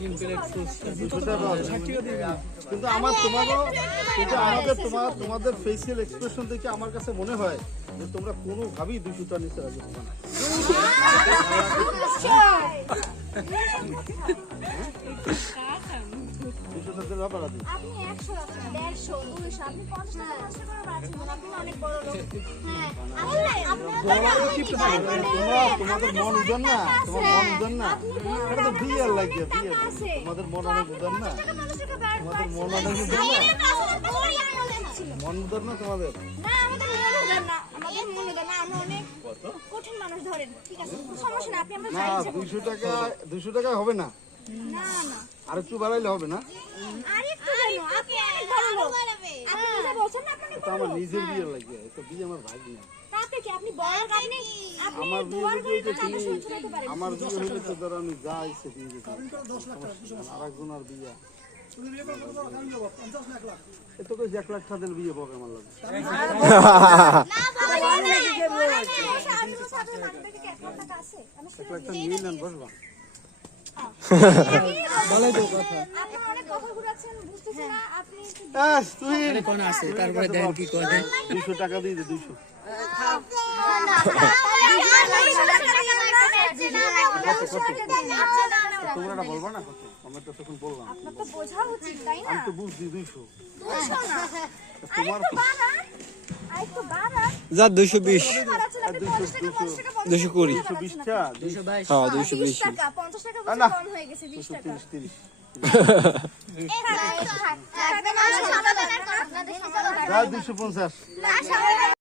কিন্তু তোমাদের facial expression দেখে আমার কাছে মনে হয় যে তোমরা কোনোভাবেই 200 টার নিচে রাখতে পারবে না। তোমাদের মন উদার না, তোমার মন উদার না, এটা তো বিয়ার লাগে বিয়ার। তোমাদের মন অনেক উদার না, তোমাদের মন অনেক উদার না, মন উদার না তোমাদের। না আমাদের মন উদার না, আমাদের মন উদার না, আমরা অনেক কঠিন মানুষ ধরেন। ঠিক আছে, সমস্যা না, আপনি আমরা না 200 টাকা হবে না, না না আর একটু বাড়াইলে হবে না। আরেকটু জানো, আপনি অনেক বড় লোক, আপনি যা বলছেন না, আপনি তো আমার নিজের বিয়ে লাগে, তো বিয়ে আমার ভাই না। তাতে কি আপনি বড় লোক, আপনি আমার বিয়ে দুয়ার করে হইলে তো তুমি, সহ্য করতে পারেন। আমার বিয়ে হইলে তো ধরো আমি যা ইচ্ছে দিয়ে দিতাম। আর একজন আর বিয়ে এত করে 1 লাখ টাকার বিয়ে পাবে আমার লাগে। না বাবা আমি সাথে লাগবে কি 1 লাখ টাকা আছে? আমি 1 লাখ টাকা নিয়ে নেন, বসবা। বলাই তো কথা, আপনি অনেক কথা ঘুরাচ্ছেন, বুঝতেছেন না আপনি। তুই কোন আছে তারপরে দেখেন কি করে। 200 টাকা দিয়ে দে, 200। তোমরা এটা বলবা না, আমরা তো তখন বললাম। আপনার তো বোঝা উচিত তাই না? আমি তো বুঝছি 200। তোমার আরেকটু বাড়া যা 220 220 220 টাকা 222 হ্যাঁ 220 টাকা 50 টাকা না। কম হয়ে গেছে 20 টাকা। 30 আপনাদের সমাধান আর আপনাদের সমাধান যা 250।